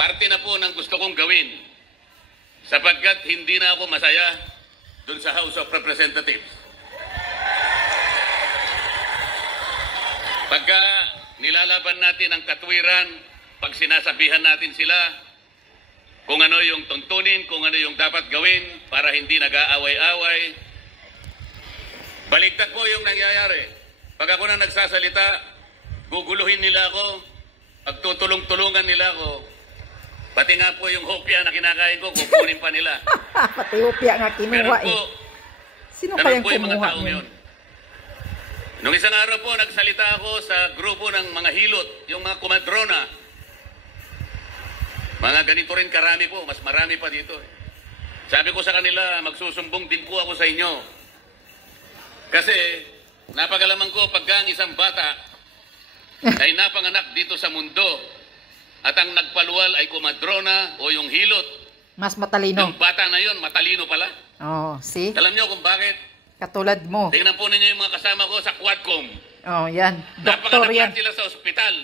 parte na po ng gusto kong gawin sapagkat hindi na ako masaya dun sa House of Representatives. Pagka nilalaban natin ang katwiran, pag sinasabihan natin sila kung ano yung tuntunin, kung ano yung dapat gawin para hindi nag-aaway-away, baligtad po yung nangyayari. Pag ako na nagsasalita, guguluhin nila ako, pagtutulong-tulungan nila ako, pati nga po yung hopya na kinakain ko, kukunin pa nila. Pati hopya nga kinuha eh. Sino kayang kumuha yun? Nung isang araw po, nagsalita ako sa grupo ng mga hilot, yung mga kumadrona. Mga ganito rin karami po, mas marami pa dito. Sabi ko sa kanila, magsusumbong din po ako sa inyo. Kasi, napagalaman ko pagka ang isang bata ay napanganak dito sa mundo at ang nagpaluwal ay kumadrona o yung hilot. Mas matalino. Yung bata na yun, matalino pala. Oh, see? Alam nyo kung bakit? Katulad mo. Tingnan po ninyo yung mga kasama ko sa Quadcom. Oh, yan. Doktor yan. Napanganak sila sa ospital.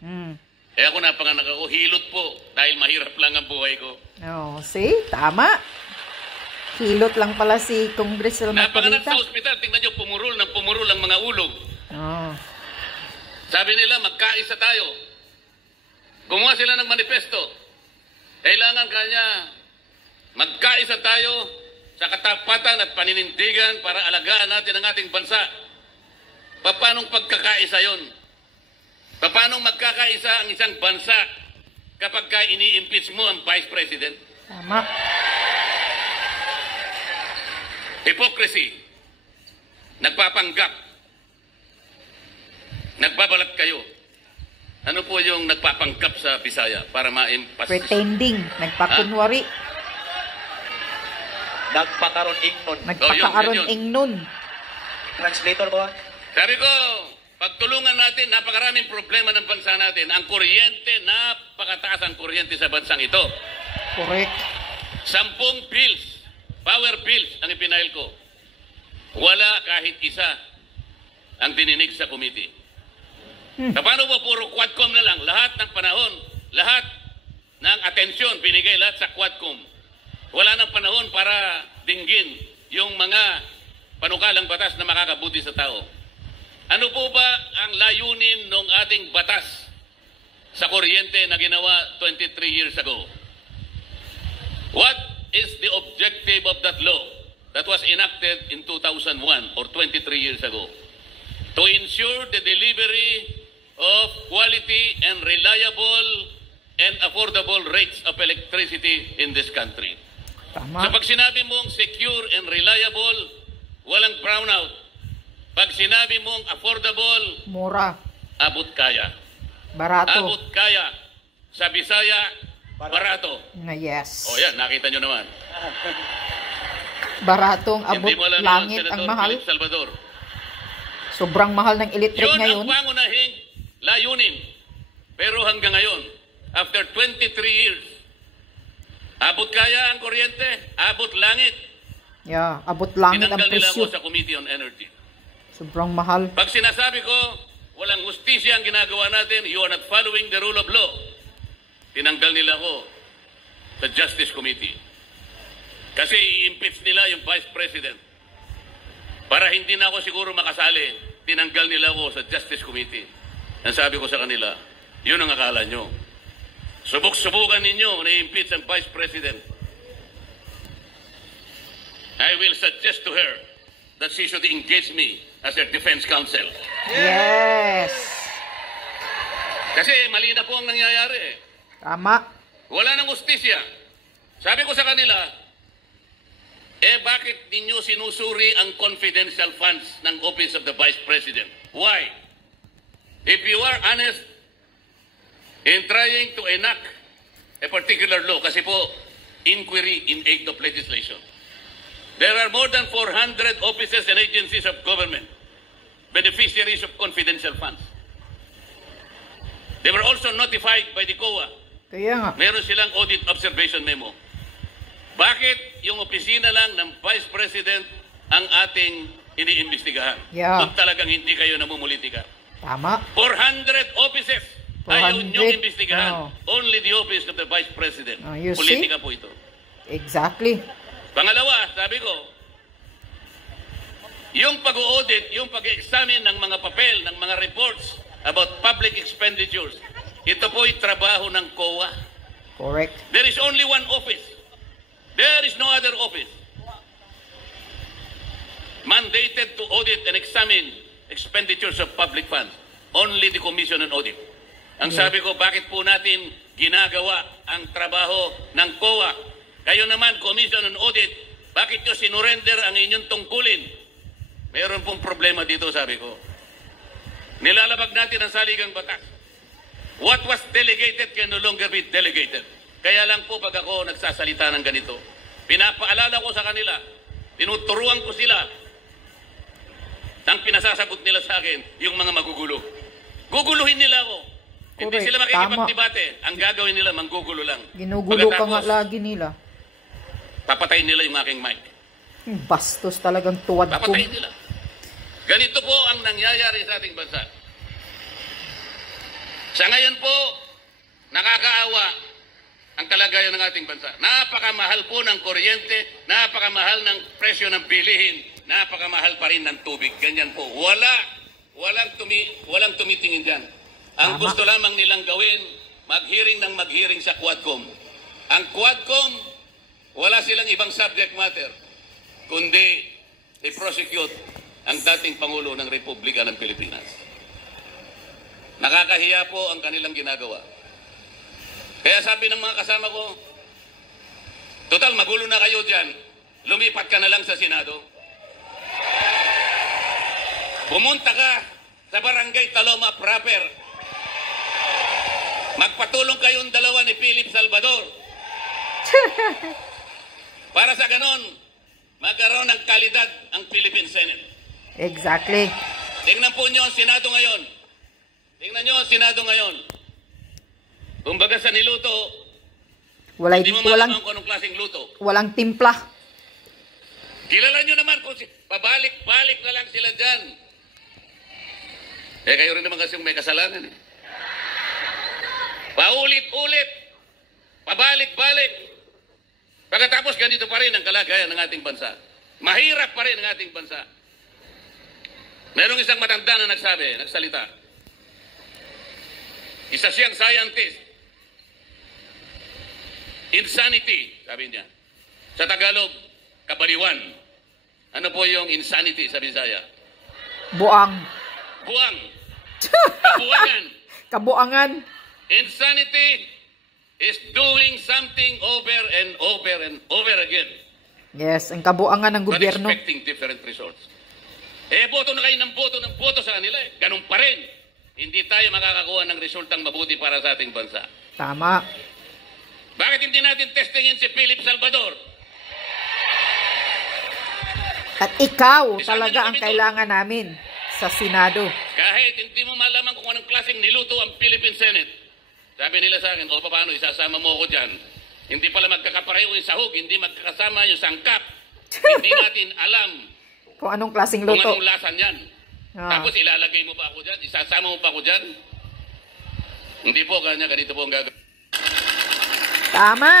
Hmm. Eh ako napanganak ako, hilot po. Dahil mahirap lang ang buhay ko. Oh, see? Tama. Hilot lang pala si Congressman Napanganak Matalita. sa ospital, tingnan nyo, pumurol ang mga ulog. Oh. Sabi nila, magkaisa tayo. Gumawa sila ng manifesto. Kailangan kanya magkaisa tayo sa katapatan at paninindigan para alagaan natin ang ating bansa. Paanong pagkakaisa yon? Paanong magkakaisa ang isang bansa kapag ini-impeach mo ang Vice President? Tama. Hypocrisy. Nagpapanggap. Nagbabalat kayo. Ano po yung nagpapanggap sa Bisaya para ma-emphasize? Pretending. Nagpakunwari. Nagpakaroon ingnon. Nagpakaroon ingnon. Translator ko. Sabi ko, pagtulungan natin, napakaraming problema ng bansa natin. Ang kuryente, napakataas ang kuryente sa bansang ito. Correct. 10 bills, power bills ang ipinail ko. Wala kahit isa ang dininig sa committee. Paano ba puro Quadcom na lang? Lahat ng panahon, lahat ng atensyon binigay lahat sa Quadcom. Wala nang panahon para dinggin yung mga panukalang batas na makakabuti sa tao. Ano po ba ang layunin ng ating batas sa kuryente na ginawa 23 years ago? What is the objective of that law that was enacted in 2001 or 23 years ago? To ensure the delivery of quality and reliable and affordable rates of electricity in this country. Tama. So pag sinabi mong secure and reliable, walang brownout. Pag sinabi mong affordable, Mura. abot kaya. Barato. Abot kaya. Sa Bisaya, barato. Na yes. O yan, nakita nyo naman. Baratong abot Hindi mo alam langit Senator ang mahal. Philip Salvador. Sobrang mahal ng electric Yun ngayon. ang pangunahing layunin. Pero hanggang ngayon, after 23 years, abot kaya ang kuryente, abot langit. Yeah, abot langit ang Tinanggal nila presyo. ako sa Committee on Energy. Sobrang mahal. Pag sinasabi ko, walang hustisya ang ginagawa natin, you are not following the rule of law. Tinanggal nila ako sa Justice Committee. Kasi i-impeach nila yung Vice President. Para hindi na ako siguro makasali, tinanggal nila ako sa Justice Committee. Ang sabi ko sa kanila, yun ang akala nyo. Subok-subukan ninyo na i-impeach ang Vice President. I will suggest to her that she should engage me as her defense counsel. Yes. Kasi mali na po ang nangyayari. Tama. Wala nang hustisya. Sabi ko sa kanila, bakit ninyo sinusuri ang confidential funds ng Office of the Vice President? Why? If you are honest in trying to enact a particular law, kasi po, inquiry in aid of legislation. There are more than 400 offices and agencies of government, beneficiaries of confidential funds. They were also notified by the COA. Kaya nga. Meron silang audit observation memo. Bakit yung opisina lang ng Vice President ang ating iniimbestigahan? Yeah. Kung talagang hindi kayo namumulitika. Tama. 400 offices Ayaw 400. niyong imbestigahan. Oh. Only the office of the Vice President. Oh, you see? Politika po ito. Exactly. Pangalawa, sabi ko, yung pag-audit, yung pag-examine ng mga papel, ng mga reports about public expenditures, ito po'y trabaho ng COA. Correct. There is only one office. There is no other office mandated to audit and examine expenditures of public funds. Only the Commission on Audit. Ang sabi ko, bakit po natin ginagawa ang trabaho ng COA? Kayo naman, Commission on Audit, bakit nyo sinurrender ang inyong tungkulin? Mayroon pong problema dito, sabi ko. Nilalabag natin ang saligang batas. What was delegated can no longer be delegated. Kaya lang po pag ako nagsasalita ng ganito, pinapaalala ko sa kanila, tinuturuan ko sila, ang pinasasagot nila sa akin, yung mga magugulo. Guguluhin nila ako. Hindi Correct. sila makikipagdebate. Ang gagawin nila, manggugulo lang. Ginugulo ka nga Pagkatapos, lagi nila. papatayin nila yung aking mic. Bastos talagang tuwad ko. Papatayin nila. Ganito po ang nangyayari sa ating bansa. Sa ngayon po, nakakaawa ang kalagayan ng ating bansa. Napakamahal po ng kuryente, napakamahal ng presyo ng bilihin, napakamahal pa rin ng tubig. Ganyan po. Walang tumitingin dyan. Ang gusto lamang nilang gawin, mag-hearing ng mag-hearing sa Quadcom. Ang Quadcom, wala silang ibang subject matter, kundi i-prosecute ang dating Pangulo ng Republika ng Pilipinas. Nakakahiya po ang kanilang ginagawa. Kaya sabi ng mga kasama ko, total magulo na kayo dyan, lumipat ka na lang sa Senado. Pumunta ka sa Barangay Taloma proper. Magpatulong kayong dalawa ni Philip Salvador. Para sa ganon, magkaroon ng kalidad ang Philippine Senate. Exactly. Tingnan po nyo ang Senado ngayon. Tingnan nyo ang Senado ngayon. Kumbaga sa niluto, hindi mo malaman kung anong klaseng luto. Walang timpla. Kilala nyo naman kung pabalik-balik na lang sila dyan. Eh kayo rin naman kasi may kasalanan. Paulit-ulit. Pabalik-balik. Pagkatapos ganito pa rin ang kalagayan ng ating bansa. Mahirap pa rin ang ating bansa. Merong isang matanda na nagsalita. Isa siyang scientist. Insanity, sabi niya. Sa Tagalog, kabaliwan. Ano po yung insanity sa Bisaya? Buang. Buang. Kabuangan. Kabuangan. Insanity is doing something over and over and over again. Yes, ang kabuangan ng But gobyerno. expecting different results. Boto na kayo ng boto sa kanila. Ganun pa rin. Hindi tayo makakakuha ng resultang mabuti para sa ating bansa. Tama. Bakit hindi natin testingin si Philip Salvador? At ikaw Isama talaga niyo ang kami kailangan namin sa Senado. Kahit hindi mo malaman kung anong klaseng niluto ang Philippine Senate. Sabi nila sa akin, paano, isasama mo ako dyan. Hindi pala magkakapareho yung sahog, hindi magkakasama yung sangkap. Hindi natin alam Kung anong klaseng kung luto. anong lasa niyan. Tapos ilalagay mo pa ako dyan, isasama mo pa ako dyan. Hindi po, ganito po ang gagawin. Tama.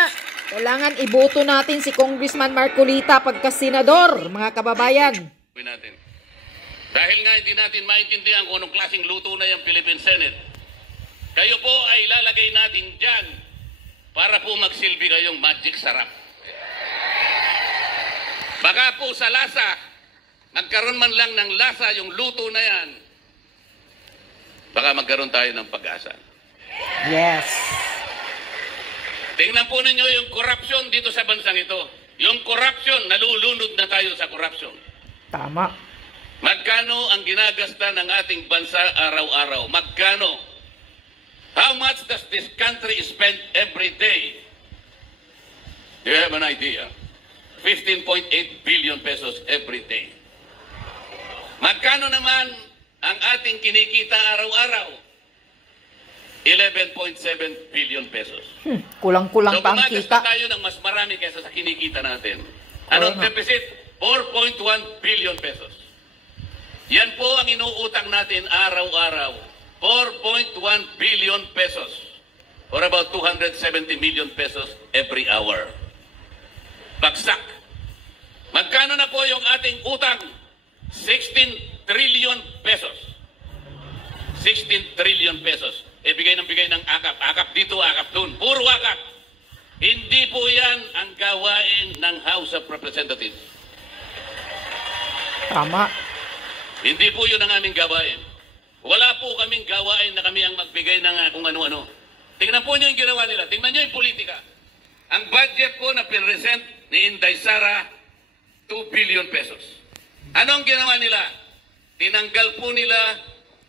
Kailangan iboto natin si Congressman Marcolita pagka-senador, mga kababayan. Natin. Dahil nga hindi natin maintindihan kung anong klaseng luto na yung Philippine Senate, kayo po ay ilalagay natin dyan para po magsilbi kayong magic sarap. Baka po sa lasa, nagkaroon man lang ng lasa yung luto na yan, baka magkaroon tayo ng pag-asa. Yes. Tingnan po ninyo yung corruption dito sa bansang ito. Yung corruption, nalulunod na tayo sa corruption. Tama. Magkano ang ginagasta ng ating bansa araw-araw? Magkano? How much does this country spend every day? Do you have an idea? 15.8 billion pesos every day. Magkano naman ang ating kinikita araw-araw? 11.7 billion pesos. Kulang-kulang So pa ang gumagasta kita. tayo ng mas marami kaysa sa kinikita natin. Anong deficit? 4.1 billion pesos. Yan po ang inuutang natin araw-araw. 4.1 billion pesos or about 270 million pesos every hour. Bagsak. Magkano na po yung ating utang? 16 trillion pesos. 16 trillion pesos. Bigay ng akap. Akap dito, akap doon. Puro akap. Hindi po yan ang gawain ng House of Representatives. Tama. Hindi po yun ang aming gawain. Wala po kaming gawain na kami ang magbigay ng kung ano-ano. Tingnan po nyo yung ginawa nila. Tingnan nyo yung politika. Ang budget po na pinresent ni Inday Sara, 2 billion pesos. Ano ang ginawa nila? Tinanggal po nila,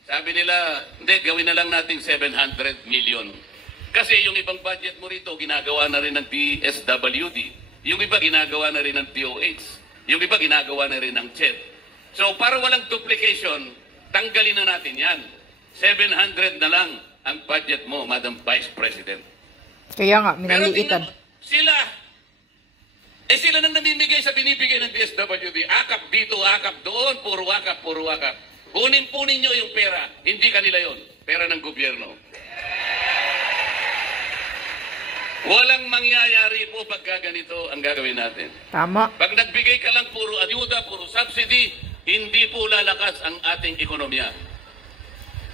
sabi nila, hindi, gawin na lang nating 700 million. Kasi yung ibang budget mo rito, ginagawa na rin ng DSWD. Yung iba, ginagawa na rin ng DOH. Yung iba, ginagawa na rin ng CHED. So, para walang duplication, tanggalin na natin yan. 700 na lang ang budget mo, Madam Vice President. Kaya nga, Pero minaliitan. tingnan, sila nang namimigay sa binibigay ng DSWD. Akap dito, akap doon, puro akap, puro akap. Kunin po ninyo yung pera, hindi kanila yon, pera ng gobyerno. Walang mangyayari po pagka ganito ang gagawin natin. Tama. Pag nagbigay ka lang puro ayuda, puro subsidy, hindi po lalakas ang ating ekonomiya.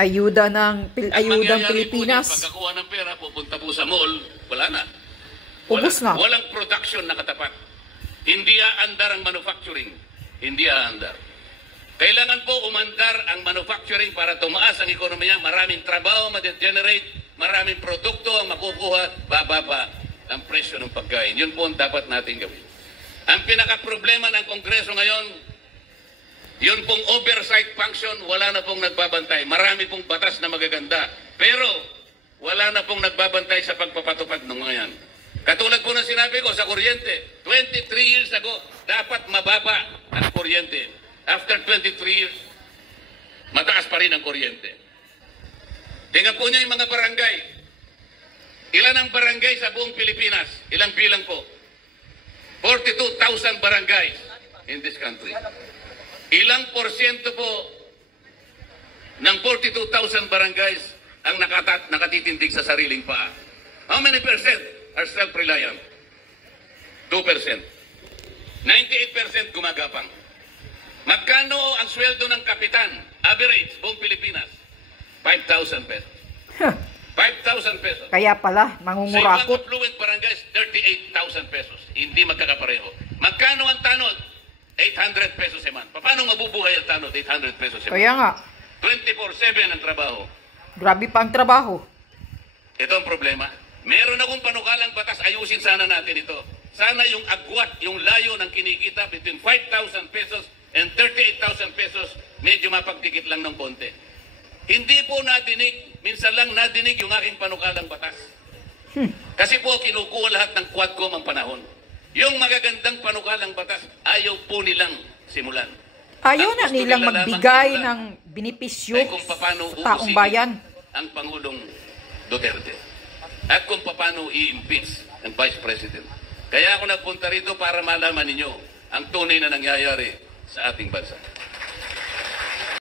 Ayudang Mangyayari Pilipinas. Po pagkakuha ng pera, pupunta po sa mall, wala na. Ubus na. Walang production na katapat. Hindi aandar ang manufacturing. Hindi aandar. Kailangan po umandar ang manufacturing para tumaas ang ekonomiya. Maraming trabaho ma-generate, maraming produkto ang makukuha, bababa ang presyo ng pagkain. Yun po ang dapat natin gawin. Ang pinaka-problema ng Kongreso ngayon, yun pong oversight function, wala na pong nagbabantay. Marami pong batas na magaganda. Pero wala na pong nagbabantay sa pagpapatupad ng mga yan. Katulad po ng sinabi ko sa kuryente, 23 years ago, dapat mababa ang kuryente. After 23 years, mataas pa rin ang kuryente. Tingnan po niyo yung mga barangay. Ilan ang barangay sa buong Pilipinas? Ilang bilang po? 42,000 barangays in this country. Ilang porsyento po ng 42,000 barangays ang nakatitindig sa sariling paa? How many percent are self-reliant? 2%. 98% gumagapang. Magkano ang sweldo ng kapitan? Average, buong Pilipinas. 5,000 pesos. 5,000 pesos. Kaya pala, Sa ibang mangungurakot. affluent barangays, 38,000 pesos. Hindi magkakapareho. Magkano ang tanod? 800 pesos a month. Paano mabubuhay ang tanod? 800 pesos a month. Kaya nga, 24/7 ang trabaho. grabe pa ang trabaho. Ito ang problema. Meron akong panukalang batas, ayusin sana natin ito. Sana yung agwat, yung layo ng kinikita between 5,000 pesos and 38,000 pesos, medyo mapagdikit lang ng konti. Hindi po nadinig, minsan lang nadinig yung aking panukalang batas. Kasi po kinukuha lahat ng Quadcom ang panahon. Yung magagandang panukalang batas, ayaw po nilang simulan. Ayaw Ang na gusto nilang nila lamang magbigay simulan ng benepisyo ay kung paano sa taong uusigin bayan. ang Pangulong Duterte. At kung paano i-impeach ang Vice President. Kaya ako nagpunta rito para malaman ninyo ang tunay na nangyayari sa ating bansa.